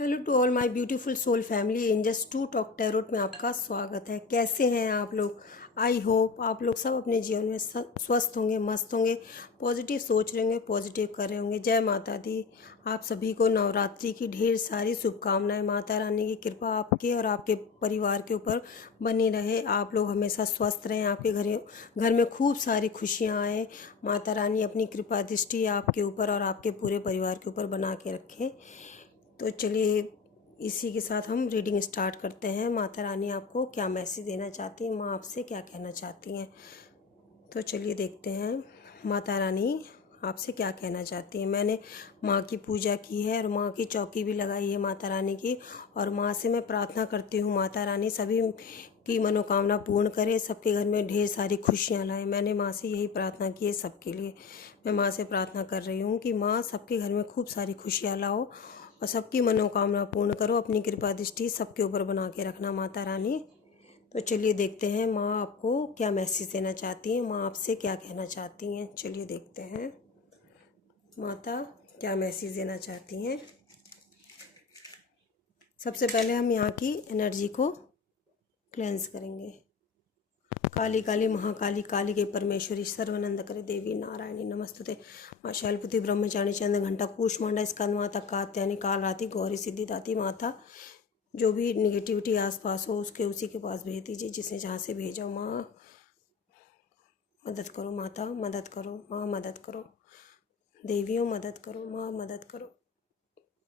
Hello to all my beautiful soul family angels to talk tarot में आपका स्वागत है। कैसे हैं आप लोग? आई होप आप लोग सब अपने जीवन में स्वस्थ होंगे, मस्त होंगे, पॉजिटिव सोच रहे होंगे, पॉजिटिव कर रहे होंगे। जय माता दी। आप सभी को नवरात्रि की ढेर सारी शुभकामनाएं। माता रानी की कृपा आपके और आपके परिवार के ऊपर बनी रहे। आप लोग हमेशा स्वस्थ रहें, आपके घर में खूब सारी खुशियाँ आएँ। माता रानी अपनी कृपा दृष्टि आपके ऊपर और आपके पूरे परिवार के ऊपर बना के रखें। तो चलिए इसी के साथ हम रीडिंग स्टार्ट करते हैं। माता रानी आपको क्या मैसेज देना चाहती हैं, माँ आपसे क्या कहना चाहती हैं, तो चलिए देखते हैं माता रानी आपसे क्या कहना चाहती हैं। मैंने माँ की पूजा की है और माँ की चौकी भी लगाई है माता रानी की, और माँ से मैं प्रार्थना करती हूँ माता रानी सभी की मनोकामना पूर्ण करे, सबके घर में ढेर सारी खुशियाँ लाए। मैंने माँ से यही प्रार्थना की है सबके लिए। मैं माँ से प्रार्थना कर रही हूँ कि माँ सबके घर में खूब सारी खुशियाँ लाओ और सबकी मनोकामना पूर्ण करो। अपनी कृपा दृष्टि सबके ऊपर बना के रखना माता रानी। तो चलिए देखते हैं माँ आपको क्या मैसेज देना चाहती हैं, माँ आपसे क्या कहना चाहती हैं। चलिए देखते हैं माता क्या मैसेज देना चाहती हैं। सबसे पहले हम यहाँ की एनर्जी को क्लेंस करेंगे। काली काली महाकाली काली के परमेश्वरी सर्वानंद करे देवी नारायणी नमस्तुते। माँ शैलपुत्री ब्रह्मचारी चंद्र घंटा कूष्मांडा स्कंद माता कात्यायनी काल राती गौरी सिद्धिदाती माता। जो भी निगेटिविटी आसपास हो उसके उसी के पास भेज दीजिए, जिसने जहाँ से भेजा। माँ मदद करो, माता मदद करो, माँ मदद करो, देवियों मदद करो, माँ मदद करो,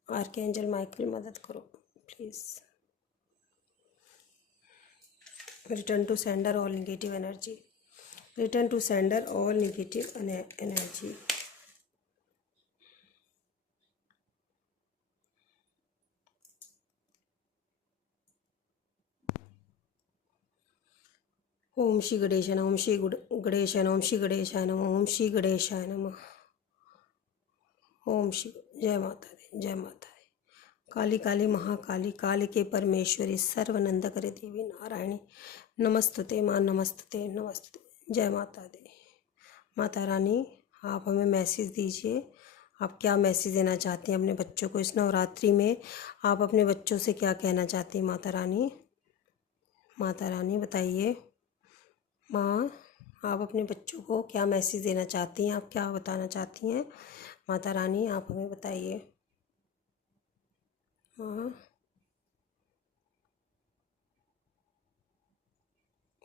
आर्कएंजल माइकल मदद करो please. Return to sender all negative energy, return to sender all negative energy. ओम श्री गणेशाय नमः, ओम श्री गणेशाय नमः, ओम श्री गणेशाय नमः, ओम श्री गणेशाय नमः, ओम श्री। जय माता दी, जय माता दी। काली काली महाकाली काली के परमेश्वरी सर्वनंद करे देवी नारायणी नमस्तुते माँ नमस्तुते नमस्तुते। जय माता दी। माता रानी आप हमें मैसेज दीजिए, आप क्या मैसेज देना चाहती हैं अपने बच्चों को इस नवरात्रि में। आप अपने बच्चों से क्या कहना चाहती हैं माता रानी? माता रानी बताइए। माँ आप अपने बच्चों को क्या मैसेज देना चाहती हैं, आप क्या बताना चाहती हैं? माता रानी आप हमें बताइए। माँ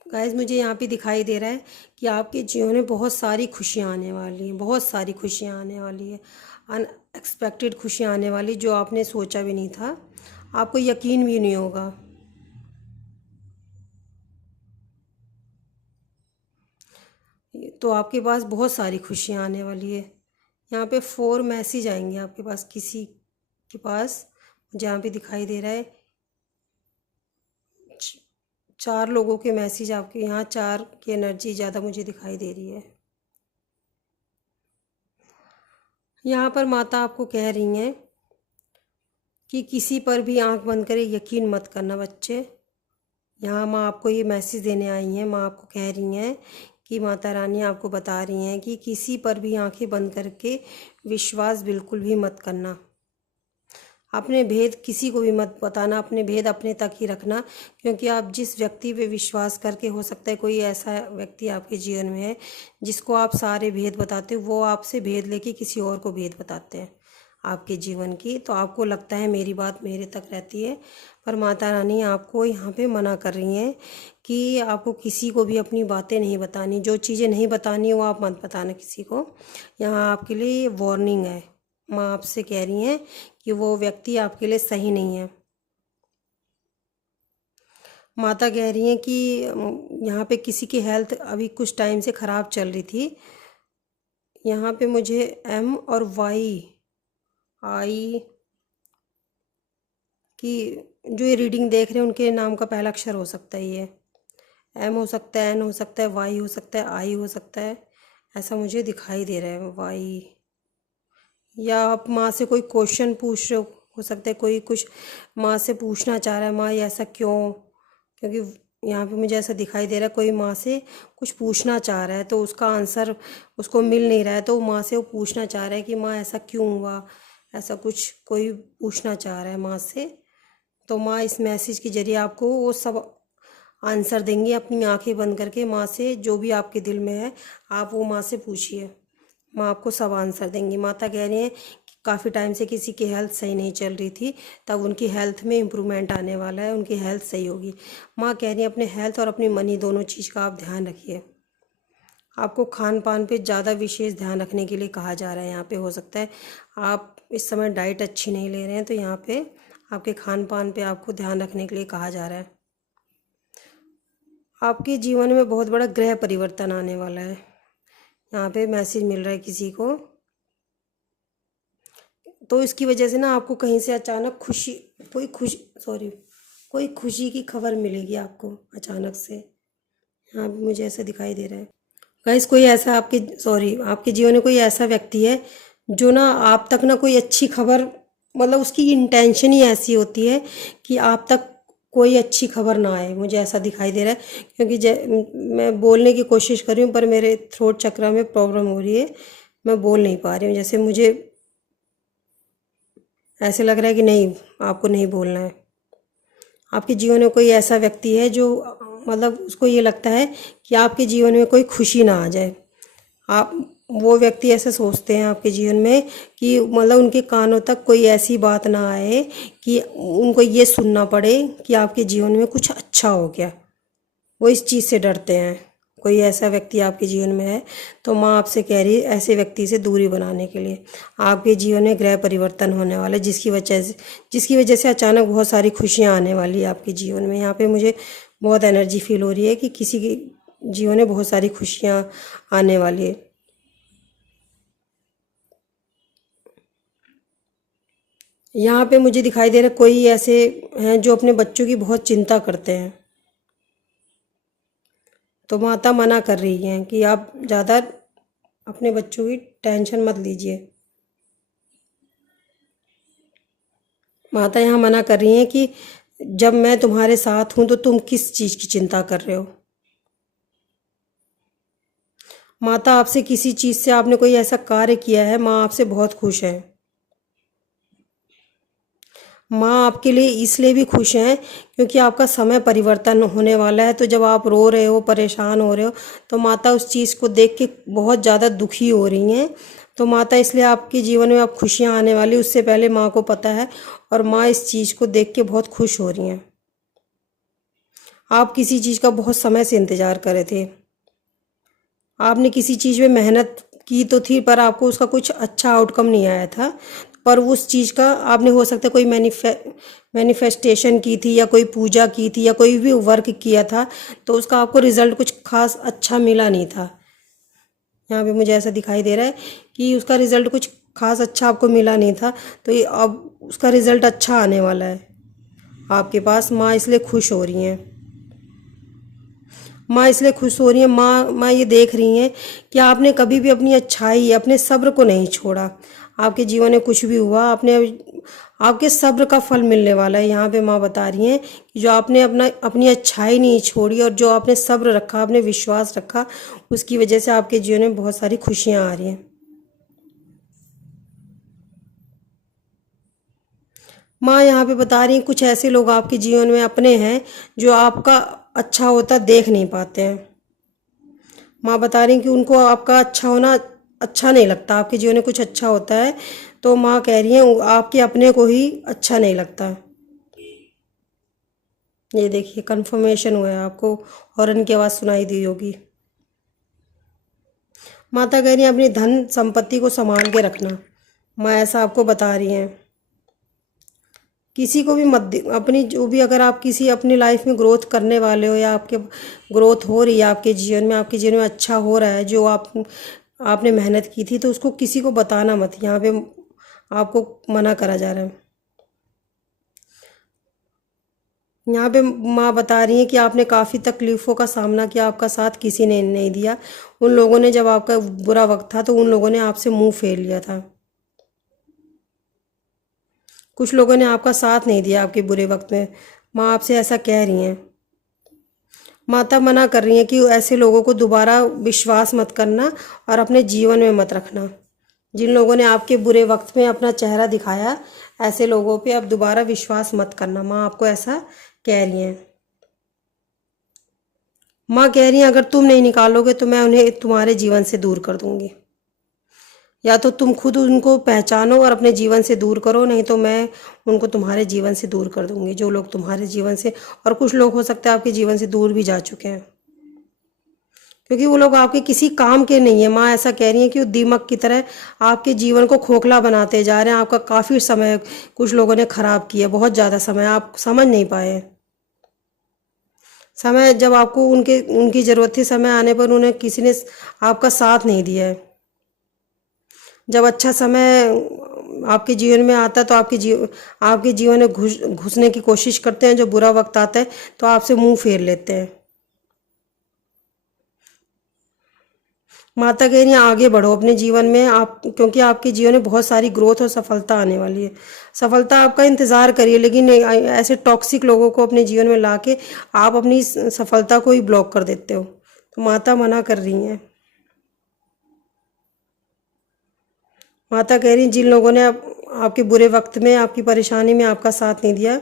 गाइस मुझे यहाँ पे दिखाई दे रहा है कि आपके जीवन में बहुत सारी खुशियाँ आने वाली हैं, बहुत सारी खुशियाँ आने वाली है। अनएक्सपेक्टेड खुशियाँ आने वाली जो आपने सोचा भी नहीं था, आपको यकीन भी नहीं होगा। तो आपके पास बहुत सारी खुशियाँ आने वाली है। यहाँ पे 4 मैसेज आएंगे आपके पास, किसी के पास जहाँ पे दिखाई दे रहा है 4 लोगों के मैसेज आपके यहाँ, 4 की एनर्जी ज़्यादा मुझे दिखाई दे रही है। यहाँ पर माता आपको कह रही हैं कि किसी पर भी आंख बंद करे यकीन मत करना बच्चे। यहाँ माँ आपको ये मैसेज देने आई हैं। माँ आपको कह रही हैं कि माता रानी आपको बता रही हैं कि किसी पर भी आंखें बंद करके विश्वास बिल्कुल भी मत करना। अपने भेद किसी को भी मत बताना, अपने भेद अपने तक ही रखना, क्योंकि आप जिस व्यक्ति पे विश्वास करके, हो सकता है कोई ऐसा व्यक्ति आपके जीवन में है जिसको आप सारे भेद बताते हो, वो आपसे भेद लेके किसी और को भेद बताते हैं आपके जीवन की। तो आपको लगता है मेरी बात मेरे तक रहती है, पर माता रानी आपको यहाँ पे मना कर रही हैं कि आपको किसी को भी अपनी बातें नहीं बतानी। जो चीज़ें नहीं बतानी वो आप मत बताना किसी को। यहाँ आपके लिए ये वार्निंग है। माँ आपसे कह रही हैं कि वो व्यक्ति आपके लिए सही नहीं है। माता कह रही हैं कि यहाँ पे किसी की हेल्थ अभी कुछ टाइम से ख़राब चल रही थी। यहाँ पे मुझे M और YI की जो ये रीडिंग देख रहे हैं उनके नाम का पहला अक्षर हो सकता है। ये M हो सकता है, N हो सकता है, Y हो सकता है, I हो सकता है, ऐसा मुझे दिखाई दे रहा है। Y, या आप माँ से कोई क्वेश्चन पूछ रहे हो सकता है कोई कुछ माँ से पूछना चाह रहा है, माँ ये ऐसा क्यों? क्योंकि यहाँ पे मुझे ऐसा दिखाई दे रहा है कोई माँ से कुछ पूछना चाह रहा है तो उसका आंसर उसको मिल नहीं रहा है, तो माँ से वो पूछना चाह रहा है कि माँ ऐसा क्यों हुआ, ऐसा कुछ कोई पूछना चाह रहा है माँ से। तो माँ इस मैसेज के जरिए आपको वो सब आंसर देंगी। अपनी आंखें बंद करके माँ से जो भी आपके दिल में है आप वो माँ से पूछिए, माँ आपको सब आंसर देंगी। माता कह रही हैं कि काफ़ी टाइम से किसी की हेल्थ सही नहीं चल रही थी, तब उनकी हेल्थ में इम्प्रूवमेंट आने वाला है, उनकी हेल्थ सही होगी। माँ कह रही हैं अपने हेल्थ और अपनी मनी दोनों चीज़ का आप ध्यान रखिए। आपको खान पान पे ज़्यादा विशेष ध्यान रखने के लिए कहा जा रहा है। यहाँ पे हो सकता है आप इस समय डाइट अच्छी नहीं ले रहे हैं, तो यहाँ पे आपके खान पान पे आपको ध्यान रखने के लिए कहा जा रहा है। आपके जीवन में बहुत बड़ा ग्रह परिवर्तन आने वाला है, यहाँ पे मैसेज मिल रहा है किसी को। तो इसकी वजह से ना आपको कहीं से अचानक खुशी, कोई खुशी सॉरी कोई खुशी की खबर मिलेगी आपको अचानक से। यहाँ पे मुझे ऐसा दिखाई दे रहा है गाइस, कोई ऐसा आपके जीवन में कोई ऐसा व्यक्ति है जो ना आप तक ना कोई अच्छी खबर, मतलब उसकी इंटेंशन ही ऐसी होती है कि आप तक कोई अच्छी खबर ना आए। मुझे ऐसा दिखाई दे रहा है क्योंकि मैं बोलने की कोशिश कर रही हूँ पर मेरे थ्रोट चक्र में प्रॉब्लम हो रही है, मैं बोल नहीं पा रही हूँ। जैसे मुझे ऐसे लग रहा है कि नहीं, आपको नहीं बोलना है। आपके जीवन में कोई ऐसा व्यक्ति है जो मतलब उसको ये लगता है कि आपके जीवन में कोई खुशी ना आ जाए। आप वो व्यक्ति ऐसे सोचते हैं आपके जीवन में कि मतलब उनके कानों तक कोई ऐसी बात ना आए कि उनको ये सुनना पड़े कि आपके जीवन में कुछ अच्छा हो गया। वो इस चीज़ से डरते हैं। कोई ऐसा व्यक्ति आपके जीवन में है तो माँ आपसे कह रही है ऐसे व्यक्ति से दूरी बनाने के लिए। आपके जीवन में ग्रह परिवर्तन होने वाला है जिसकी वजह से अचानक बहुत सारी खुशियाँ आने वाली है आपके जीवन में। यहाँ पे मुझे बहुत एनर्जी फील हो रही है कि किसी के जीवन में बहुत सारी खुशियाँ आने वाली है। यहाँ पे मुझे दिखाई दे रहा है कोई ऐसे हैं जो अपने बच्चों की बहुत चिंता करते हैं, तो माता मना कर रही हैं कि आप ज़्यादा अपने बच्चों की टेंशन मत लीजिए। माता यहाँ मना कर रही हैं कि जब मैं तुम्हारे साथ हूँ तो तुम किस चीज़ की चिंता कर रहे हो। माता आपसे किसी चीज़ से आपने कोई ऐसा कार्य किया है, माँ आपसे बहुत खुश है। माँ आपके लिए इसलिए भी खुश हैं क्योंकि आपका समय परिवर्तन होने वाला है। तो जब आप रो रहे हो, परेशान हो रहे हो, तो माता उस चीज़ को देख के बहुत ज़्यादा दुखी हो रही हैं। तो माता इसलिए आपके जीवन में अब खुशियाँ आने वाली उससे पहले माँ को पता है, और माँ इस चीज़ को देख के बहुत खुश हो रही हैं। आप किसी चीज़ का बहुत समय से इंतज़ार कर रहे थे। आपने किसी चीज़ में मेहनत की तो थी पर आपको उसका कुछ अच्छा आउटकम नहीं आया था, पर उस चीज़ का आपने हो सकता है कोई मैनिफेस्टेशन की थी या कोई पूजा की थी या कोई भी वर्क किया था, तो उसका आपको रिज़ल्ट कुछ खास अच्छा मिला नहीं था। यहाँ पे मुझे ऐसा दिखाई दे रहा है कि उसका रिज़ल्ट कुछ खास अच्छा आपको मिला नहीं था, तो ये अब उसका रिज़ल्ट अच्छा आने वाला है आपके पास। माँ इसलिए खुश हो रही हैं। माँ इसलिए खुश हो रही है, माँ ये देख रही हैं कि आपने कभी भी अपनी अच्छाई, अपने सब्र को नहीं छोड़ा। आपके जीवन में कुछ भी हुआ, आपके सब्र का फल मिलने वाला है। यहाँ पे माँ बता रही हैं कि जो आपने अपनी अच्छाई नहीं छोड़ी और जो आपने सब्र रखा, आपने विश्वास रखा, उसकी वजह से आपके जीवन में बहुत सारी खुशियाँ आ रही हैं। माँ यहाँ पे बता रही हैं कुछ ऐसे लोग आपके जीवन में अपने हैं जो आपका अच्छा होता देख नहीं पाते हैं। माँ बता रही कि उनको आपका अच्छा होना अच्छा नहीं लगता, आपके जीवन में कुछ अच्छा होता है तो माँ कह रही हैं आपके अपने को ही अच्छा नहीं लगता। ये देखिए कंफर्मेशन हुआ है, आपको हॉर्न की आवाज़ सुनाई दी होगी। माता कह रही हैं अपनी धन संपत्ति को संभाल के रखना। माँ ऐसा आपको बता रही हैं किसी को भी मत अपनी जो भी, अगर आप किसी अपनी लाइफ में ग्रोथ करने वाले हो या आपके ग्रोथ हो रही है आपके जीवन में अच्छा हो रहा है जो आपने मेहनत की थी, तो उसको किसी को बताना मत। यहाँ पे आपको मना करा जा रहा है। यहाँ पे माँ बता रही हैं कि आपने काफ़ी तकलीफ़ों का सामना किया, आपका साथ किसी ने नहीं दिया। उन लोगों ने, जब आपका बुरा वक्त था तो उन लोगों ने आपसे मुंह फेर लिया था। कुछ लोगों ने आपका साथ नहीं दिया आपके बुरे वक्त में। माँ आपसे ऐसा कह रही हैं। माता मना कर रही हैं कि ऐसे लोगों को दोबारा विश्वास मत करना और अपने जीवन में मत रखना। जिन लोगों ने आपके बुरे वक्त में अपना चेहरा दिखाया, ऐसे लोगों पे अब दोबारा विश्वास मत करना। माँ आपको ऐसा कह रही हैं। माँ कह रही हैं अगर तुम नहीं निकालोगे तो मैं उन्हें तुम्हारे जीवन से दूर कर दूंगी। या तो तुम खुद उनको पहचानो और अपने जीवन से दूर करो, नहीं तो मैं उनको तुम्हारे जीवन से दूर कर दूंगी, जो लोग तुम्हारे जीवन से। और कुछ लोग हो सकता है आपके जीवन से दूर भी जा चुके हैं, क्योंकि वो लोग आपके किसी काम के नहीं है। माँ ऐसा कह रही है कि वो दीमक की तरह आपके जीवन को खोखला बनाते जा रहे हैं। आपका काफ़ी समय कुछ लोगों ने खराब किया, बहुत ज़्यादा समय आप समझ नहीं पाए। समय जब आपको उनके उनकी ज़रूरत थी, समय आने पर उन्हें किसी ने आपका साथ नहीं दिया है। जब अच्छा समय आपके जीवन में आता है तो आपके जीवन में घुसने की कोशिश करते हैं। जो बुरा वक्त आता है तो आपसे मुंह फेर लेते हैं। माता कह रही हैं आगे बढ़ो अपने जीवन में आप, क्योंकि आपके जीवन में बहुत सारी ग्रोथ और सफलता आने वाली है। सफलता आपका इंतज़ार करिए, लेकिन ऐसे टॉक्सिक लोगों को अपने जीवन में लाके आप अपनी सफलता को ही ब्लॉक कर देते हो। तो माता मना कर रही हैं। माता कह रही हैं जिन लोगों ने आपके बुरे वक्त में, आपकी परेशानी में आपका साथ नहीं दिया,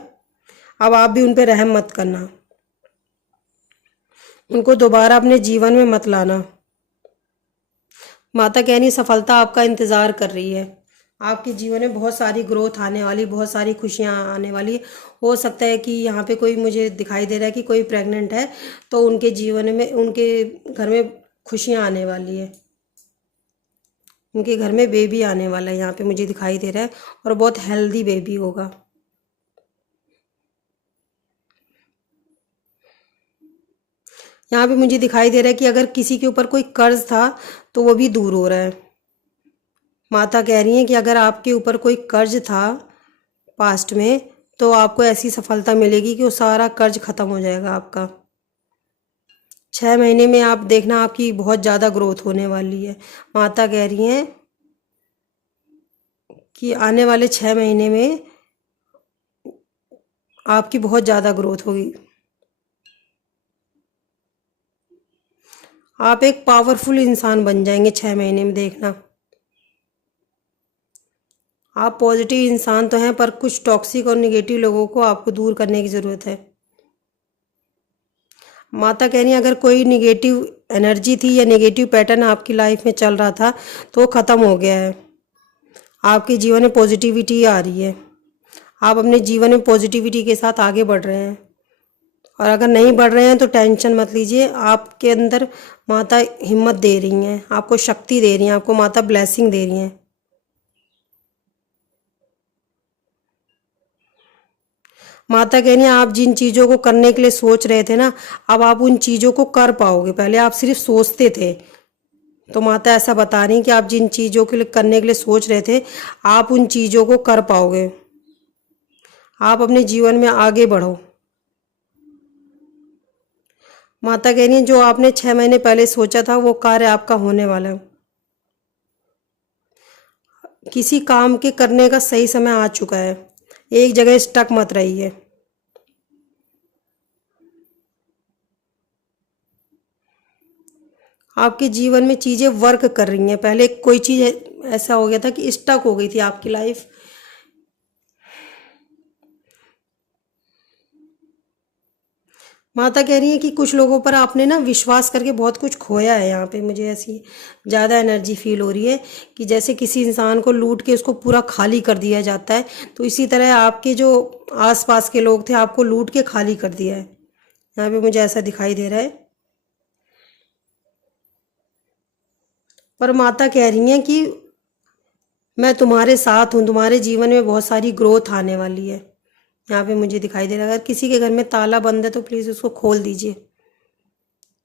अब आप भी उन पर रहम मत करना। उनको दोबारा अपने जीवन में मत लाना। माता कह रही सफलता आपका इंतज़ार कर रही है। आपके जीवन में बहुत सारी ग्रोथ आने वाली, बहुत सारी खुशियाँ आने वाली। हो सकता है कि यहाँ पे कोई, मुझे दिखाई दे रहा है कि कोई प्रेग्नेंट है, तो उनके जीवन में, उनके घर में खुशियाँ आने वाली है। उनके घर में बेबी आने वाला है, यहाँ पे मुझे दिखाई दे रहा है, और बहुत हेल्दी बेबी होगा। यहाँ पे मुझे दिखाई दे रहा है कि अगर किसी के ऊपर कोई कर्ज था तो वो भी दूर हो रहा है। माता कह रही हैं कि अगर आपके ऊपर कोई कर्ज था पास्ट में, तो आपको ऐसी सफलता मिलेगी कि वो सारा कर्ज खत्म हो जाएगा आपका। 6 महीने में आप देखना आपकी बहुत ज़्यादा ग्रोथ होने वाली है। माता कह रही हैं कि आने वाले 6 महीने में आपकी बहुत ज़्यादा ग्रोथ होगी। आप एक पावरफुल इंसान बन जाएंगे 6 महीने में, देखना। आप पॉजिटिव इंसान तो हैं, पर कुछ टॉक्सिक और निगेटिव लोगों को आपको दूर करने की ज़रूरत है। माता कह रही हैं अगर कोई निगेटिव एनर्जी थी या निगेटिव पैटर्न आपकी लाइफ में चल रहा था तो वो ख़त्म हो गया है। आपके जीवन में पॉजिटिविटी आ रही है। आप अपने जीवन में पॉजिटिविटी के साथ आगे बढ़ रहे हैं। और अगर नहीं बढ़ रहे हैं तो टेंशन मत लीजिए। आपके अंदर माता हिम्मत दे रही हैं, आपको शक्ति दे रही हैं, आपको माता ब्लेसिंग दे रही हैं। माता कह रही हैं आप जिन चीज़ों को करने के लिए सोच रहे थे ना, अब आप उन चीज़ों को कर पाओगे। पहले आप सिर्फ सोचते थे, तो माता ऐसा बता रही हैं कि आप जिन चीज़ों के लिए करने के लिए सोच रहे थे, आप उन चीज़ों को कर पाओगे। आप अपने जीवन में आगे बढ़ो। माता कह रही हैं जो आपने 6 महीने पहले सोचा था वो कार्य आपका होने वाला है। किसी काम के करने का सही समय आ चुका है। एक जगह स्टक मत रहिए। आपके जीवन में चीज़ें वर्क कर रही हैं। पहले कोई चीज़ ऐसा हो गया था कि स्टक हो गई थी आपकी लाइफ। माता कह रही है कि कुछ लोगों पर आपने ना विश्वास करके बहुत कुछ खोया है। यहाँ पे मुझे ऐसी ज़्यादा एनर्जी फील हो रही है कि जैसे किसी इंसान को लूट के उसको पूरा खाली कर दिया जाता है, तो इसी तरह आपके जो आसपास के लोग थे आपको लूट के खाली कर दिया है। यहाँ पे मुझे ऐसा दिखाई दे रहा है। पर माता कह रही हैं कि मैं तुम्हारे साथ हूँ, तुम्हारे जीवन में बहुत सारी ग्रोथ आने वाली है। यहाँ पे मुझे दिखाई दे रहा है अगर किसी के घर में ताला बंद है तो प्लीज़ उसको खोल दीजिए।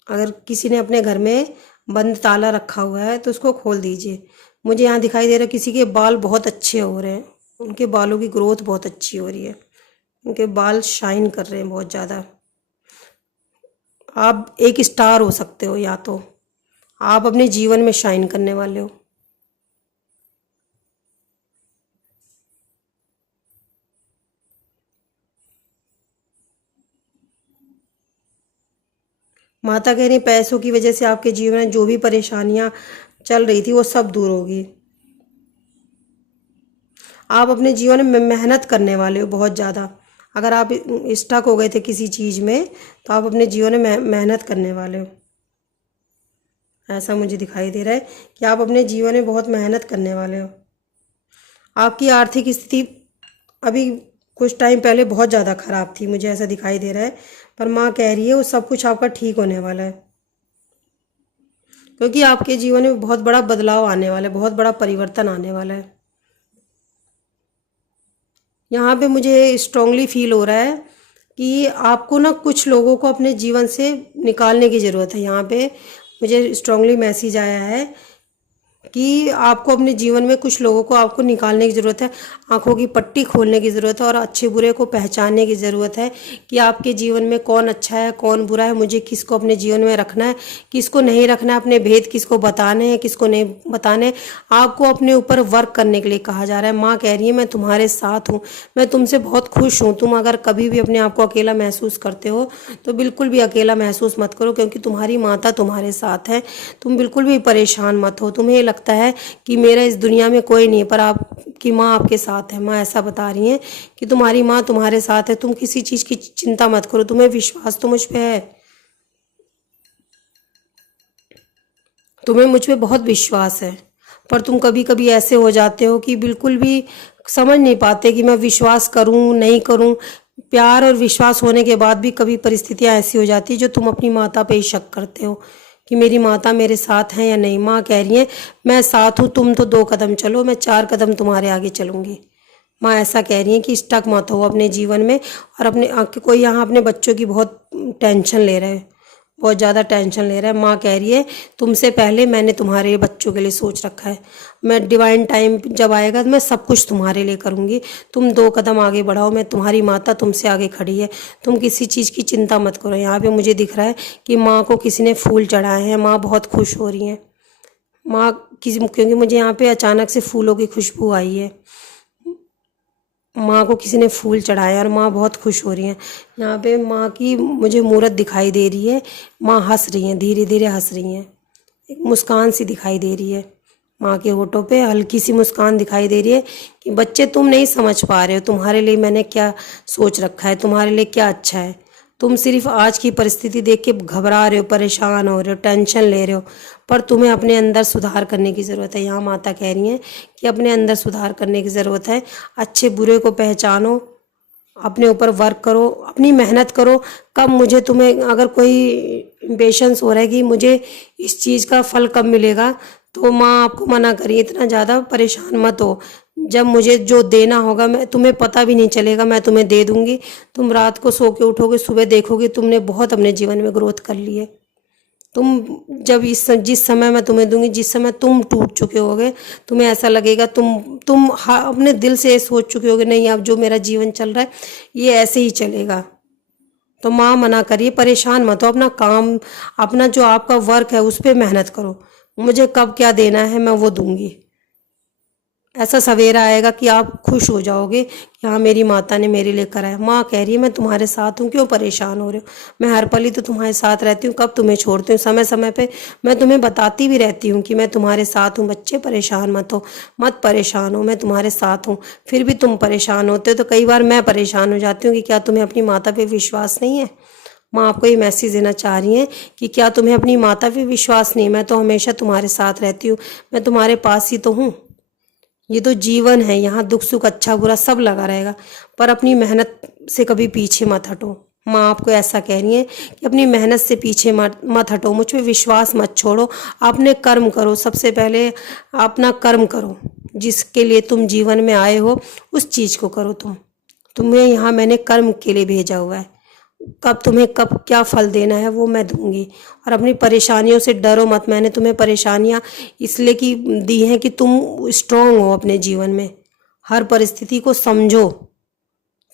अगर किसी ने अपने घर में बंद ताला रखा हुआ है तो उसको खोल दीजिए। मुझे यहाँ दिखाई दे रहा है किसी के बाल बहुत अच्छे हो रहे हैं, उनके बालों की ग्रोथ बहुत अच्छी हो रही है, उनके बाल शाइन कर रहे हैं बहुत ज़्यादा। आप एक स्टार हो सकते हो, या तो आप अपने जीवन में शाइन करने वाले हो। माता कह रही पैसों की वजह से आपके जीवन में जो भी परेशानियां चल रही थी वो सब दूर होगी। आप अपने जीवन में मेहनत करने वाले हो बहुत ज़्यादा। अगर आप स्टक हो गए थे किसी चीज़ में तो आप अपने जीवन में मेहनत करने वाले हो। ऐसा मुझे दिखाई दे रहा है कि आप अपने जीवन में बहुत मेहनत करने वाले हो। आपकी आर्थिक स्थिति अभी कुछ टाइम पहले बहुत ज़्यादा ख़राब थी, मुझे ऐसा दिखाई दे रहा है, पर माँ कह रही है वो सब कुछ आपका ठीक होने वाला है, क्योंकि आपके जीवन में बहुत बड़ा बदलाव आने वाला है, बहुत बड़ा परिवर्तन आने वाला है। यहाँ पे मुझे स्ट्रांगली फील हो रहा है कि आपको ना कुछ लोगों को अपने जीवन से निकालने की ज़रूरत है। यहाँ पे मुझे स्ट्रांगली मैसेज आया है कि आपको अपने जीवन में कुछ लोगों को आपको निकालने की ज़रूरत है, आंखों की पट्टी खोलने की ज़रूरत है और अच्छे बुरे को पहचानने की ज़रूरत है कि आपके जीवन में कौन अच्छा है कौन बुरा है, मुझे किसको अपने जीवन में रखना है किसको नहीं रखना है, अपने भेद किसको बताने हैं किसको नहीं बताने। आपको अपने ऊपर वर्क करने के लिए कहा जा रहा है। माँ कह रही है मैं तुम्हारे साथ हूँ, मैं तुमसे बहुत खुश हूँ। तुम अगर कभी भी अपने आप को अकेला महसूस करते हो तो बिल्कुल भी अकेला महसूस मत करो, क्योंकि तुम्हारी माता तुम्हारे साथ है। तुम बिल्कुल भी परेशान मत हो। तुम्हें लगता है कि मेरा इस दुनिया में कोई नहीं है, पर आपकी माँ आपके साथ है। माँ ऐसा बता रही है कि तुम्हारी माँ तुम्हारे साथ है, तुम किसी चीज़ की चिंता मत करो। तुम्हें विश्वास तो मुझ पे है, तुम्हें मुझ पे बहुत विश्वास है, पर तुम कभी कभी ऐसे हो जाते हो कि बिल्कुल भी समझ नहीं पाते कि मैं विश्वास करूं नहीं करूं। प्यार और विश्वास होने के बाद भी कभी परिस्थितियां ऐसी हो जाती है जो तुम अपनी माता पे ही शक करते हो कि मेरी माता मेरे साथ हैं या नहीं। माँ कह रही है मैं साथ हूँ, तुम तो 2 कदम चलो, मैं 4 कदम तुम्हारे आगे चलूंगी। माँ ऐसा कह रही है कि स्टक मत हो अपने जीवन में। और कोई यहाँ अपने बच्चों की बहुत टेंशन ले रहा है, बहुत ज़्यादा टेंशन ले रहा है। माँ कह रही है तुमसे पहले मैंने तुम्हारे बच्चों के लिए सोच रखा है। मैं डिवाइन टाइम जब आएगा तो मैं सब कुछ तुम्हारे लिए करूँगी। तुम 2 कदम आगे बढ़ाओ, मैं तुम्हारी माता तुमसे आगे खड़ी है। तुम किसी चीज़ की चिंता मत करो। यहाँ पे मुझे दिख रहा है कि माँ को किसी ने फूल चढ़ाए हैं, माँ बहुत खुश हो रही हैं। माँ क्योंकि मुझे यहाँ पे अचानक से फूलों की खुशबू आई है। माँ को किसी ने फूल चढ़ाया और माँ बहुत खुश हो रही हैं। यहाँ पे माँ की मुझे मूरत दिखाई दे रही है। माँ हंस रही हैं, धीरे धीरे हंस रही हैं, एक मुस्कान सी दिखाई दे रही है। माँ के होठों पे हल्की सी मुस्कान दिखाई दे रही है कि बच्चे तुम नहीं समझ पा रहे हो तुम्हारे लिए मैंने क्या सोच रखा है, तुम्हारे लिए क्या अच्छा है। तुम सिर्फ आज की परिस्थिति देख के घबरा रहे हो, परेशान हो रहे हो, टेंशन ले रहे हो, पर तुम्हें अपने अंदर सुधार करने की ज़रूरत है। यहाँ माता कह रही हैं कि अपने अंदर सुधार करने की ज़रूरत है। अच्छे बुरे को पहचानो, अपने ऊपर वर्क करो, अपनी मेहनत करो। कब मुझे तुम्हें अगर कोई इम्पेशंस हो रहा है कि मुझे इस चीज़ का फल कब मिलेगा, तो माँ आपको मना करिए इतना ज़्यादा परेशान मत हो। जब मुझे जो देना होगा मैं तुम्हें पता भी नहीं चलेगा, मैं तुम्हें दे दूँगी। तुम रात को सो के उठोगे, सुबह देखोगे तुमने बहुत अपने जीवन में ग्रोथ कर ली है। तुम जब जिस समय मैं तुम्हें दूंगी, जिस समय तुम टूट चुके होगे, तुम्हें ऐसा लगेगा तुम अपने दिल से सोच चुके होगे नहीं अब जो मेरा जीवन चल रहा है ये ऐसे ही चलेगा। तो माँ मना करिए, परेशान मत हो। अपना काम, अपना जो आपका वर्क है उस पर मेहनत करो। मुझे कब क्या देना है मैं वो दूंगी। ऐसा सवेरा आएगा कि आप खुश हो जाओगे कि हाँ मेरी माता ने मेरे लिए करा है। माँ कह रही है मैं तुम्हारे साथ हूँ, क्यों परेशान हो रहे हो। मैं हर पल ही तो तुम्हारे साथ रहती हूँ, कब तुम्हें छोड़ती हूँ। समय समय पे मैं तुम्हें बताती भी रहती हूँ कि मैं तुम्हारे साथ हूँ। बच्चे परेशान मत हो, मत परेशान हो, मैं तुम्हारे साथ हूँ। फिर भी तुम परेशान होते हो तो कई बार मैं परेशान हो जाती हूँ कि क्या तुम्हें अपनी माता पे विश्वास नहीं है। माँ आपको ये मैसेज देना चाह रही हैं कि क्या तुम्हें अपनी माता पे विश्वास नहीं है। मैं तो हमेशा तुम्हारे साथ रहती हूँ, मैं तुम्हारे पास ही तो हूँ। ये तो जीवन है, यहाँ दुख सुख अच्छा बुरा सब लगा रहेगा, पर अपनी मेहनत से कभी पीछे मत हटो। माँ आपको ऐसा कह रही है कि अपनी मेहनत से पीछे मत हटो, मुझ पे विश्वास मत छोड़ो। अपने कर्म करो, सबसे पहले अपना कर्म करो। जिसके लिए तुम जीवन में आए हो उस चीज़ को करो। तुम्हें यहाँ मैंने कर्म के लिए भेजा हुआ है। कब तुम्हें कब क्या फल देना है वो मैं दूंगी। और अपनी परेशानियों से डरो मत। मैंने तुम्हें परेशानियां इसलिए की दी हैं कि तुम स्ट्रांग हो अपने जीवन में। हर परिस्थिति को समझो,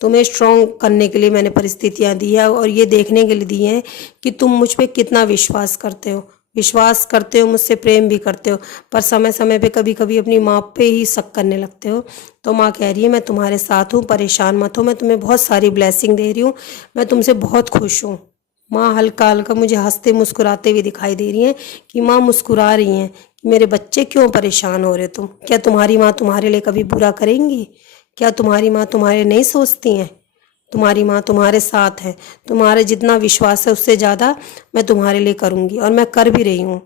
तुम्हें स्ट्रांग करने के लिए मैंने परिस्थितियां दी है और ये देखने के लिए दी हैं कि तुम मुझ पे कितना विश्वास करते हो। विश्वास करते हो, मुझसे प्रेम भी करते हो, पर समय समय पे कभी कभी अपनी माँ पे ही शक करने लगते हो। तो माँ कह रही है मैं तुम्हारे साथ हूँ, परेशान मत हो। मैं तुम्हें बहुत सारी ब्लेसिंग दे रही हूँ, मैं तुमसे बहुत खुश हूँ। माँ हल्का हल्का मुझे हंसते मुस्कुराते हुए दिखाई दे रही हैं कि माँ मुस्कुरा रही हैं कि मेरे बच्चे क्यों परेशान हो रहे तुम? क्या तुम्हारी माँ तुम्हारे लिए कभी बुरा करेंगी? क्या तुम्हारी माँ तुम्हारे नहीं सोचती हैं? तुम्हारी माँ तुम्हारे साथ है। तुम्हारे जितना विश्वास है उससे ज़्यादा मैं तुम्हारे लिए करूँगी, और मैं कर भी रही हूँ।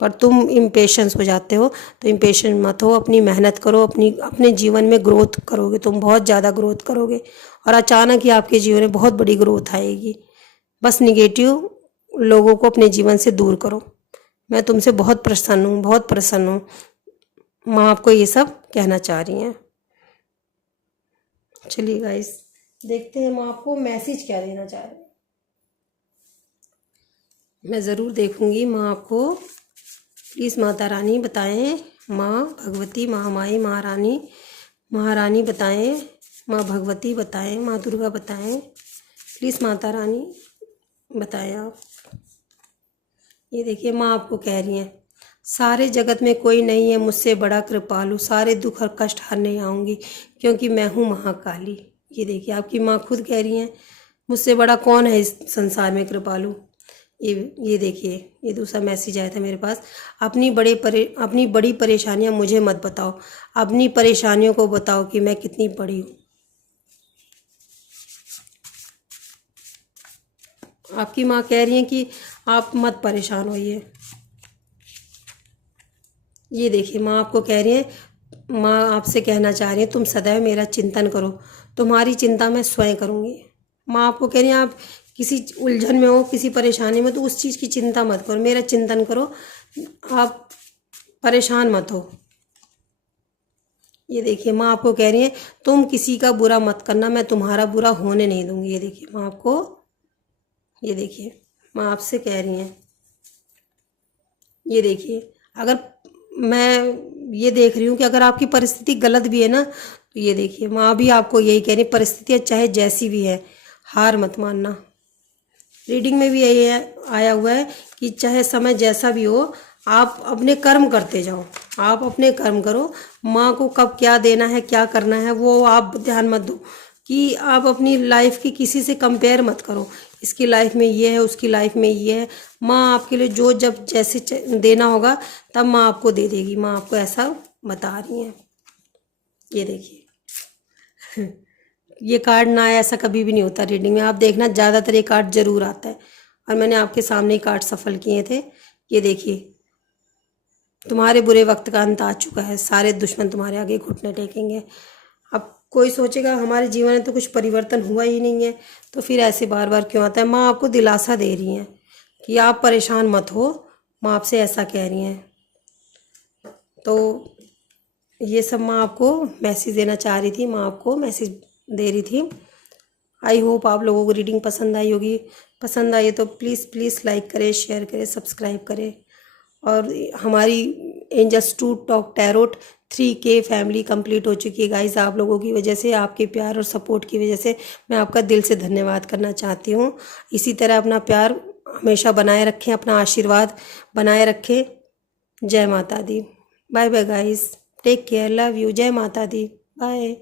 पर तुम इम्पेशेंस हो जाते हो, तो इम्पेशेंस मत हो, अपनी मेहनत करो, अपने जीवन में ग्रोथ करोगे, तुम बहुत ज़्यादा ग्रोथ करोगे, और अचानक ही आपके जीवन में बहुत बड़ी ग्रोथ आएगी। बस निगेटिव लोगों को अपने जीवन से दूर करो। मैं तुमसे बहुत प्रसन्न हूँ, बहुत प्रसन्न हूँ। माँ आपको ये सब कहना चाह रही हैं। चलिए गाइस, देखते हैं माँ आपको मैसेज क्या देना चाह रही हैं। मैं ज़रूर देखूंगी माँ आपको। प्लीज़ माता रानी बताएं, माँ भगवती, महामाई, महारानी, महारानी बताएं, माँ भगवती बताएं, माँ दुर्गा बताएं, प्लीज़ माता रानी बताएं आप। ये देखिए माँ आपको कह रही हैं, सारे जगत में कोई नहीं है मुझसे बड़ा कृपालु, सारे दुख और कष्ट हरने आऊँगी क्योंकि मैं हूँ महाकाली। ये देखिए आपकी माँ खुद कह रही हैं, मुझसे बड़ा कौन है इस संसार में कृपालु। ये देखिए, ये दूसरा मैसेज आया था मेरे पास। अपनी बड़ी परेशानियाँ मुझे मत बताओ, अपनी परेशानियों को बताओ कि मैं कितनी बड़ी हूँ। आपकी माँ कह रही हैं कि आप मत परेशान होइए। ये देखिए माँ आपको कह रही है, माँ आपसे कहना चाह रही है, तुम सदैव मेरा चिंतन करो, तुम्हारी चिंता मैं स्वयं करूँगी। माँ आपको कह रही है, आप किसी उलझन में हो, किसी परेशानी में, तो उस चीज़ की चिंता मत करो, मेरा चिंतन करो, आप परेशान मत हो। ये देखिए माँ आपको कह रही है, तुम किसी का बुरा मत करना, मैं तुम्हारा बुरा होने नहीं दूंगी। ये देखिए माँ आपको, ये देखिए माँ आपसे कह रही हैं, ये देखिए अगर मैं ये देख रही हूँ कि अगर आपकी परिस्थिति गलत भी है ना, तो ये देखिए माँ भी आपको यही कह रही है, परिस्थितियाँ चाहे जैसी भी है, हार मत मानना। रीडिंग में भी यही है, आया हुआ है कि चाहे समय जैसा भी हो, आप अपने कर्म करते जाओ, आप अपने कर्म करो। माँ को कब क्या देना है, क्या करना है, वो आप ध्यान मत दो कि आप अपनी लाइफ की किसी से कंपेयर मत करो, इसकी लाइफ में ये है, उसकी लाइफ में ये है। माँ आपके लिए जो जब जैसे देना होगा तब माँ आपको दे देगी। माँ आपको ऐसा बता रही हैं। ये देखिए ये कार्ड ना आया ऐसा कभी भी नहीं होता रीडिंग में, आप देखना ज़्यादातर ये कार्ड जरूर आता है, और मैंने आपके सामने ही कार्ड सफल किए थे। ये देखिए तुम्हारे बुरे वक्त का अंत आ चुका है, सारे दुश्मन तुम्हारे आगे घुटने टेकेंगे। अब कोई सोचेगा हमारे जीवन में तो कुछ परिवर्तन हुआ ही नहीं है, तो फिर ऐसे बार बार क्यों आता है। माँ आपको दिलासा दे रही हैं कि आप परेशान मत हो, माँ आपसे ऐसा कह रही हैं। तो ये सब माँ आपको मैसेज देना चाह रही थी, माँ आपको मैसेज दे रही थी। आई होप आप लोगों को रीडिंग पसंद आई होगी। पसंद आई तो प्लीज़ लाइक करें, शेयर करें, सब्सक्राइब करें। और हमारी angels to talk tarot 3K family complete हो चुकी है गाइस। आप लोगों की वजह से, आपके प्यार और सपोर्ट की वजह से मैं आपका दिल से धन्यवाद करना चाहती हूँ। इसी तरह अपना प्यार हमेशा बनाए रखें, अपना आशीर्वाद बनाए रखें। जय माता दी। Bye bye guys, take care, love you, जय माता दी, बाय।